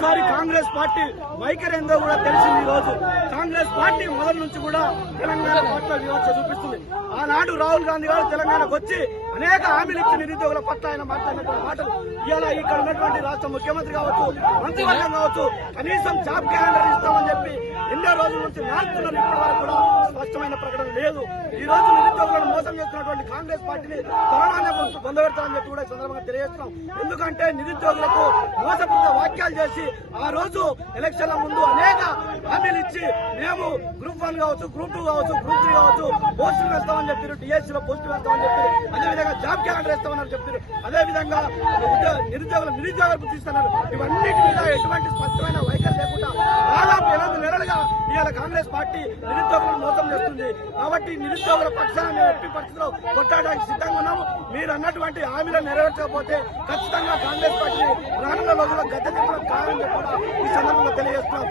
ఒక్కసారి కాంగ్రెస్ పార్టీ వైఖరి ఏందో కూడా తెలిసింది ఈ రోజు. కాంగ్రెస్ పార్టీ మొదటి నుంచి కూడా తెలంగాణ పట్ల వివక్ష చూపిస్తుంది. ఆనాడు రాహుల్ గాంధీ గారు తెలంగాణకు వచ్చి అనేక హామీలు ఇచ్చి నిరుద్యోగుల పట్ల ఆయన మాట్లాడినటువంటి మాటలు. ఇవాళ ఇక్కడ ఉన్నటువంటి రాష్ట్ర ముఖ్యమంత్రి కావచ్చు మంత్రివర్గం కావచ్చు కనీసం జాబ్ క్యాలెండర్ ఇస్తామని చెప్పి ఎన్నో రోజుల నుంచి నాలుగుతున్నారు ఇప్పటి వరకు కూడా స్పష్టమైన ప్రకటన లేదు. ఈ రోజు నిరుద్యోగులను మోసం చేస్తున్నటువంటి కాంగ్రెస్ పార్టీని త్వరలోనే పొందబెడతామని చెప్పి కూడా సందర్భంగా తెలియజేస్తున్నాం. ఎందుకంటే నిరుద్యోగులకు మోసపూరిత వ్యాఖ్యలు చేసి ఆ రోజు ఎలక్షన్ల ముందు అనేక హామీలు ఇచ్చి మేము గ్రూప్ వన్ కావచ్చు గ్రూప్ టూ కావచ్చు గ్రూప్ త్రీ కావచ్చు పోస్టులు వేస్తామని చెప్పారు టీఎస్సీ లో పోస్టులు వేస్తామని చెప్పారు అదేవిధంగా జాబ్ క్యాలెండర్ వేస్తామని చెప్పారు అదేవిధంగా నిరుద్యోగులు నిరుద్యోగాలు గుర్తిస్తున్నారు ఇవన్నిటి మీద ఎటువంటి స్పష్టమైన వైఖరి లేకుండా దాదాపు ఎనిమిది నెలలుగా ఇవాళ కాంగ్రెస్ పార్టీ నిరుద్యోగులను మోసం చేస్తుంది. కాబట్టి నిరుద్యోగుల పక్షాన మేము ఎట్టి పరిస్థితిలో కొట్టాడడానికి సిద్ధంగా ఉన్నాము. మీరు అన్నటువంటి హామీలను నెరవేర్చకపోతే ఖచ్చితంగా కాంగ్రెస్ పార్టీ రానున్న రోజుల్లో గద్దె తిప్పడం కావాలని చెప్పి కూడా ఈ సందర్భంగా తెలియజేస్తున్నాం